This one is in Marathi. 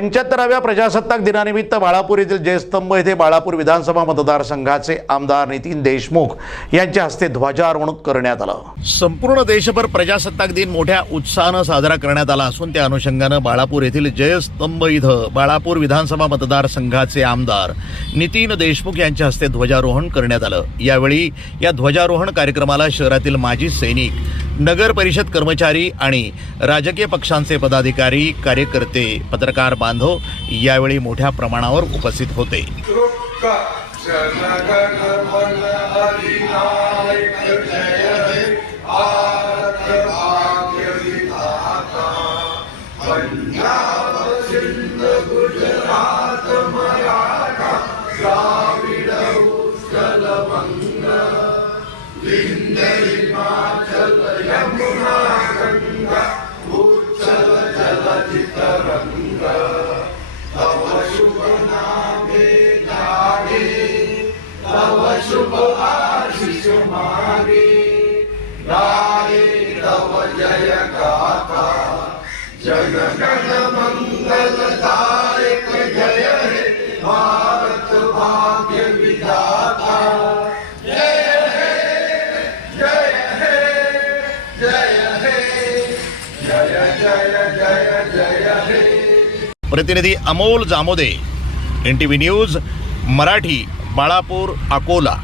पंच्याहत्तराव्या प्रजासत्ताक दिनानिमित्त बाळापूर येथील जयस्तंभ येथे बाळापूर विधानसभा मतदारसंघाचे आमदार नितीन देशमुख यांच्या हस्ते ध्वजारोहण करण्यात आलं. संपूर्ण देशभर प्रजासत्ताक दिन मोठ्या उत्साहानं साजरा करण्यात आला असून त्या अनुषंगानं बाळापूर येथील जयस्तंभ इथं बाळापूर विधानसभा मतदारसंघाचे आमदार नितीन देशमुख यांच्या हस्ते ध्वजारोहण करण्यात आलं. यावेळी या ध्वजारोहण कार्यक्रमाला शहरातील माजी सैनिक नगर परिषद कर्मचारी आणि राजकीय पक्षांचे पदाधिकारी कार्यकर्ते पत्रकार बांधव यावेळी मोठ्या प्रमाणावर उपस्थित होते. दुःख जय मागे जय गण मंगल दायक जय हे प्रतिनिधी Amol Jamode N T V news Marathi Balapur Akola.